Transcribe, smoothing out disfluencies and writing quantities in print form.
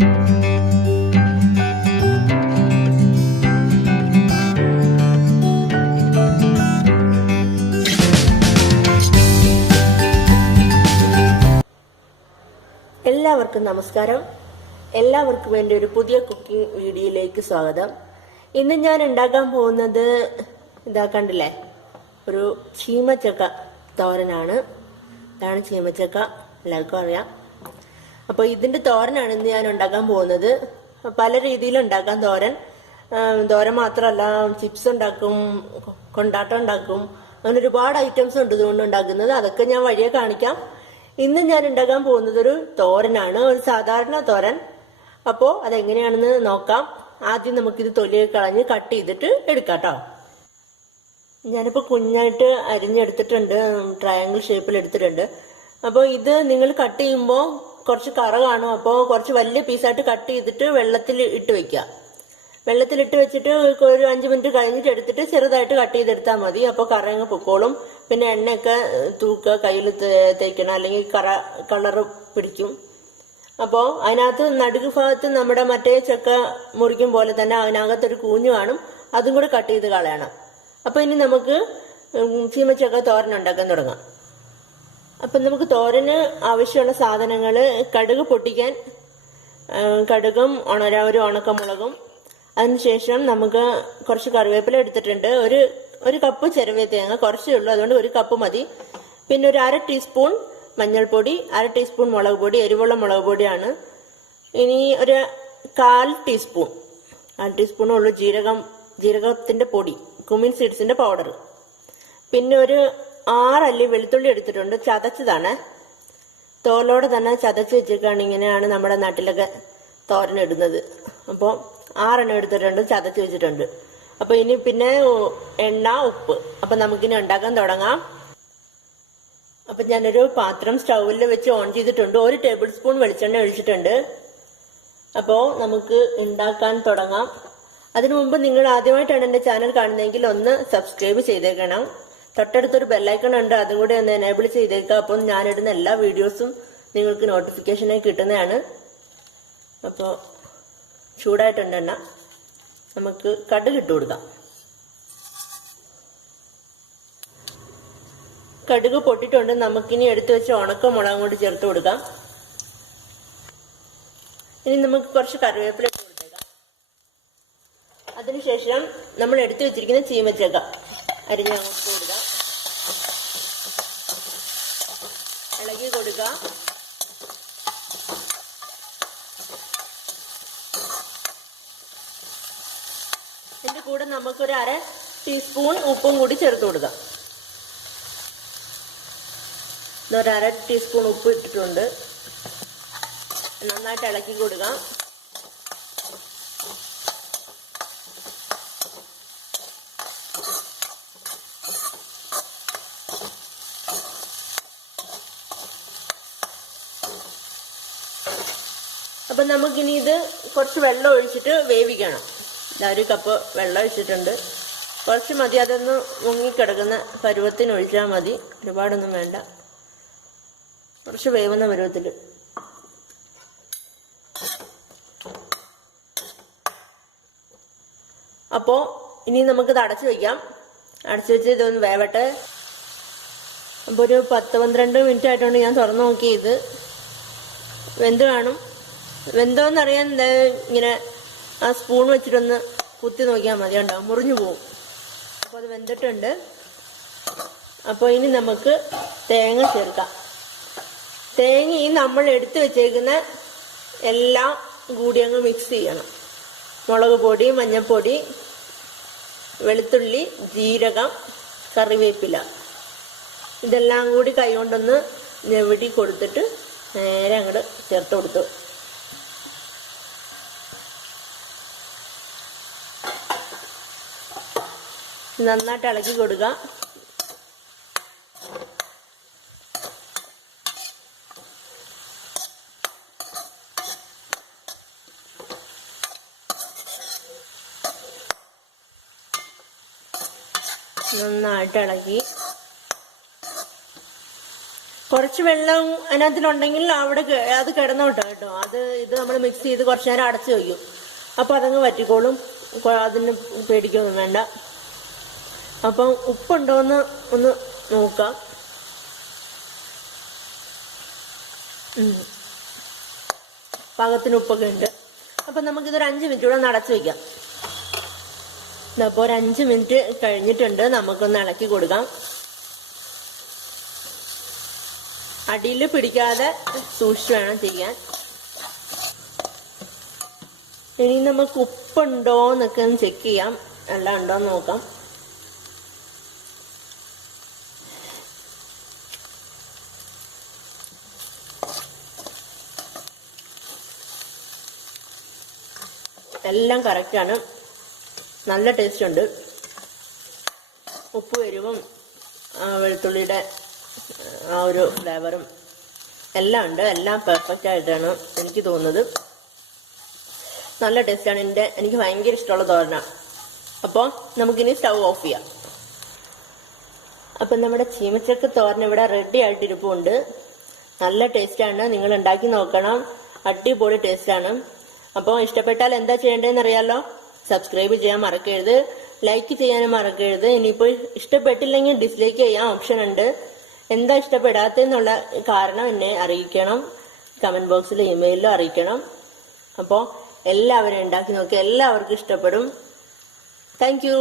എല്ലാവർക്കും നമസ്കാരം. എല്ലാവർക്കും എൻ്റെ ഒരു പുതിയ കുക്കിംഗ് വീഡിയോയിലേക്ക് സ്വാഗതം. ഇന്ന് ഞാൻ ഉണ്ടാക്കാൻ പോകുന്നത് ഇതാ കണ്ടില്ലേ, ഒരു ചീമച്ചക്ക തോരനാണ്. ഇതാണ് ചീമച്ചക്ക, എല്ലാവർക്കും അറിയാം. അപ്പോൾ ഇതിന്റെ തോരനാണ് ഇന്ന് ഞാൻ ഉണ്ടാക്കാൻ പോകുന്നത്. പല രീതിയിൽ ഉണ്ടാക്കാം തോരൻ. തോരൻ മാത്രമല്ല, ചിപ്സ് ഉണ്ടാക്കും, കൊണ്ടാട്ടം ഉണ്ടാക്കും, അങ്ങനെ ഒരുപാട് ഐറ്റംസ് ഉണ്ട് ഇതുകൊണ്ട് ഉണ്ടാക്കുന്നത്. അതൊക്കെ ഞാൻ വഴിയെ കാണിക്കാം. ഇന്ന് ഞാൻ ഉണ്ടാക്കാൻ പോകുന്നത് ഒരു തോരനാണ്, ഒരു സാധാരണ തോരൻ. അപ്പോ അതെങ്ങനെയാണെന്ന് നോക്കാം. ആദ്യം നമുക്കിത് തൊലിയൊക്കെ കളഞ്ഞ് കട്ട് ചെയ്തിട്ട് എടുക്കാം കേട്ടോ. ഞാനിപ്പോ കുഞ്ഞായിട്ട് അരിഞ്ഞെടുത്തിട്ടുണ്ട്, ട്രയാങ്കിൾ ഷേപ്പിൽ എടുത്തിട്ടുണ്ട്. അപ്പോൾ ഇത് നിങ്ങൾ കട്ട് ചെയ്യുമ്പോൾ കുറച്ച് കറ കാണും. അപ്പോൾ കുറച്ച് വലിയ പീസായിട്ട് കട്ട് ചെയ്തിട്ട് വെള്ളത്തിൽ ഇട്ട് വെക്കുക. വെള്ളത്തിലിട്ട് വെച്ചിട്ട് ഒരു 5 മിനിറ്റ് കഴിഞ്ഞിട്ട് എടുത്തിട്ട് ചെറുതായിട്ട് കട്ട് ചെയ്തെടുത്താൽ മതി. അപ്പോൾ കറങ്ങ് പൊക്കോളും. പിന്നെ എണ്ണയൊക്കെ തൂക്കുക, കയ്യിൽ തേക്കണം, അല്ലെങ്കിൽ കളറ് പിടിക്കും. അപ്പോൾ അതിനകത്ത് നടുക്ക് ഭാഗത്ത് നമ്മുടെ മറ്റേ ചക്ക മുറിക്കും പോലെ തന്നെ അതിനകത്തൊരു കൂഞ്ഞു കാണും, അതും കൂടെ കട്ട് ചെയ്ത് കളയണം. അപ്പൊ ഇനി നമുക്ക് ചീമച്ചക്ക തോരൻ ഉണ്ടാക്കാൻ തുടങ്ങാം. അപ്പൊ നമുക്ക് തോരന് ആവശ്യമുള്ള സാധനങ്ങള്: കടുക് പൊട്ടിക്കാൻ കടുകും ഒരു ഉണക്കമുളകും, അതിനുശേഷം നമുക്ക് കുറച്ച് കറിവേപ്പില എടുത്തിട്ടുണ്ട്. ഒരു കപ്പ് ചിരവേ തേങ്ങ, കുറച്ചേ ഉള്ളൂ, അതുകൊണ്ട് 1 കപ്പ് മതി. പിന്നെ ഒരു 1/2 ടീസ്പൂൺ മഞ്ഞൾപ്പൊടി, 1/2 ടീസ്പൂൺ മുളക് പൊടി, എരിവുള്ള മുളക് പൊടിയാണ്. ഇനി ഒരു 1/4 ടീസ്പൂൺ ഉള്ളു ജീരകത്തിന്റെ പൊടി, കുമിൻ സീഡ്സിന്റെ പൗഡർ. പിന്നെ ഒരു 6 അല്ലി വെളുത്തുള്ളി എടുത്തിട്ടുണ്ട്, ചതച്ചതാണ്, തോലോടെ തന്നെ ചതച്ച് വെച്ചിട്ടാണ്. ഇങ്ങനെയാണ് നമ്മുടെ നാട്ടിലൊക്കെ തോരനിടുന്നത്. അപ്പോൾ 6 എണ്ണം എടുത്തിട്ടുണ്ട്, ചതച്ച് വെച്ചിട്ടുണ്ട്. അപ്പൊ ഇനി പിന്നെ എണ്ണ, ഉപ്പ്. അപ്പൊ നമുക്കിനി ഉണ്ടാക്കാൻ തുടങ്ങാം. അപ്പൊ ഞാനൊരു പാത്രം സ്റ്റൗവിൽ വെച്ച് ഓൺ ചെയ്തിട്ടുണ്ട്. 1 ടേബിൾ സ്പൂൺ വെളിച്ചെണ്ണ ഒഴിച്ചിട്ടുണ്ട്. അപ്പോ നമുക്ക് ഉണ്ടാക്കാൻ തുടങ്ങാം. അതിനു മുമ്പ് നിങ്ങൾ ആദ്യമായിട്ടാണ് എന്റെ ചാനൽ കാണുന്നതെങ്കിൽ ഒന്ന് സബ്സ്ക്രൈബ് ചെയ്തേക്കണം. തൊട്ടടുത്തൊരു ബെല്ലൈക്കൺ ഉണ്ട്, അതും കൂടി ഒന്ന് എനേബിൾ ചെയ്തേക്കുക. അപ്പം ഞാനിടുന്ന എല്ലാ വീഡിയോസും നിങ്ങൾക്ക് നോട്ടിഫിക്കേഷനായി കിട്ടുന്നതാണ്. അപ്പോൾ ചൂടായിട്ടുണ്ട് എണ്ണ. നമുക്ക് കടുക് ഇട്ട് കൊടുക്കാം. കടുക് പൊട്ടിട്ടുണ്ട്. നമുക്കിനി എടുത്തു വെച്ച ഉണക്കമുളകും കൂടി ചേർത്ത് കൊടുക്കാം. ഇനി നമുക്ക് കുറച്ച് കറിവേപ്പില ഇട്ട് കൊടുത്തേക്കാം. അതിനുശേഷം നമ്മൾ എടുത്തു വെച്ചിരിക്കുന്ന ചീമച്ചക്ക അരിഞ്ഞ് അങ്ങോട്ട് കൊടുക്കാം. ഇളകി കൊടുക്കാം. ഇതിന്റെ കൂടെ നമുക്കൊരു 1/2 ടീസ്പൂൺ ഉപ്പും കൂടി ചേർത്ത് കൊടുക്കാം. ഒരു 1/2 ടീസ്പൂൺ ഉപ്പ് ഇട്ടിട്ടുണ്ട്. നന്നായിട്ട് ഇളക്കി കൊടുക്കാം. അപ്പൊ നമുക്കിനി ഇത് കുറച്ച് വെള്ളം ഒഴിച്ചിട്ട് വേവിക്കണം. 1 കപ്പ് വെള്ളം ഒഴിച്ചിട്ടുണ്ട്. കുറച്ച് മതി, അതൊന്ന് മുങ്ങിക്കിടക്കുന്ന പരുവത്തിന് ഒഴിച്ചാൽ മതി, ഒരുപാടൊന്നും വേണ്ട. കുറച്ച് വേവുന്ന പരുവത്തിൽ. അപ്പോ ഇനി നമുക്കിത് അടച്ചു വയ്ക്കാം. അടച്ചു വെച്ച് ഇതൊന്ന് വേവട്ടെ. അപ്പോൾ ഒരു 10-12 മിനിറ്റ് ആയിട്ടുണ്ട് ഞാൻ തുറന്നു നോക്കിയത്. വെന്ത് കാണും. വെന്തോന്നറിയാൻ ഇങ്ങനെ ആ സ്പൂൺ വെച്ചിട്ടൊന്ന് കുത്തി നോക്കിയാൽ മതി, ഉണ്ടാവും, മുറിഞ്ഞു പോവും. അപ്പോൾ അത് വെന്തിട്ടുണ്ട്. അപ്പോൾ ഇനി നമുക്ക് തേങ്ങ ചേർക്കാം. തേങ്ങയും നമ്മൾ എടുത്തു വെച്ചേക്കുന്ന എല്ലാം കൂടി അങ്ങ് മിക്സ് ചെയ്യണം. മുളക് പൊടി, മഞ്ഞൾപ്പൊടി, വെളുത്തുള്ളി, ജീരകം, കറിവേപ്പില, ഇതെല്ലാം കൂടി കൈകൊണ്ടൊന്ന് ഞെവിടി കൊടുത്തിട്ട് നേരെ അങ്ങോട്ട് ചേർത്ത് കൊടുത്തു. നന്നായിട്ട് ഇളക്കി കൊടുക്കുക. നന്നായിട്ട് ഇളക്കി കുറച്ച് വെള്ളം അതിനകത്തിലുണ്ടെങ്കിൽ അവിടെ അത് കിടന്നോട്ടെ കേട്ടോ. ഇത് നമ്മൾ മിക്സ് ചെയ്ത് കുറച്ചു നേരം അടച്ചു വയ്ക്കും. അപ്പൊ അതങ്ങ് വറ്റിക്കോളും. അതിന് പേടിക്കൊന്നും വേണ്ട. അപ്പം ഉപ്പുണ്ടോന്ന് ഒന്ന് നോക്കാം. പാകത്തിന് ഉപ്പൊക്കെ ഉണ്ട്. അപ്പൊ നമുക്കിതൊരു 5 മിനിറ്റ് കൂടെ ഒന്ന് അടച്ചു വെക്കാം. അപ്പോൾ ഒരു 5 മിനിറ്റ് കഴിഞ്ഞിട്ടുണ്ട്. നമുക്കൊന്ന് ഇളക്കി കൊടുക്കാം. അടിയിൽ പിടിക്കാതെ സൂക്ഷിച്ച് വേണം ചെയ്യാൻ. ഇനി നമുക്ക് ഉപ്പുണ്ടോ എന്നൊക്കെ ഒന്ന് ചെക്ക് ചെയ്യാം. എല്ലാം ഉണ്ടോന്ന് നോക്കാം. എല്ലാം കറക്റ്റാണ്. നല്ല ടേസ്റ്റ് ഉണ്ട്. ഉപ്പ് എരിവും വെളുത്തുള്ളിയുടെ ആ ഒരു ഫ്ലേവറും എല്ലാം ഉണ്ട്. എല്ലാം പെർഫെക്റ്റ് ആയിട്ടാണ് എനിക്ക് തോന്നുന്നത്. നല്ല ടേസ്റ്റാണ്. എനിക്ക് ഭയങ്കര ഇഷ്ടമുള്ള തോരനാണ്. അപ്പോൾ നമുക്കിനി സ്റ്റൗ ഓഫ് ചെയ്യാം. അപ്പം നമ്മുടെ ചീമച്ചക്ക തോരൻ ഇവിടെ റെഡി ആയിട്ടിരിപ്പുണ്ട്. നല്ല ടേസ്റ്റാണ്. നിങ്ങൾ ഉണ്ടാക്കി നോക്കണം. അടിപൊളി ടേസ്റ്റാണ്. അപ്പോൾ ഇഷ്ടപ്പെട്ടാൽ എന്താ ചെയ്യേണ്ടതെന്ന് അറിയാലോ. സബ്സ്ക്രൈബ് ചെയ്യാൻ മറക്കരുത്. ലൈക്ക് ചെയ്യാനും മറക്കരുത്. ഇനിയിപ്പോൾ ഇഷ്ടപ്പെട്ടില്ലെങ്കിൽ ഡിസ്ലൈക്ക് ചെയ്യാൻ ഓപ്ഷൻ ഉണ്ട്. എന്താ ഇഷ്ടപ്പെടാത്തെന്നുള്ള കാരണം എന്നെ അറിയിക്കണം. കമന്റ് ബോക്സിൽ ഇമെയിലിലും അറിയിക്കണം. അപ്പോൾ എല്ലാവരും ഉണ്ടാക്കി നോക്കി. എല്ലാവർക്കും ഇഷ്ടപ്പെടും. Thank you.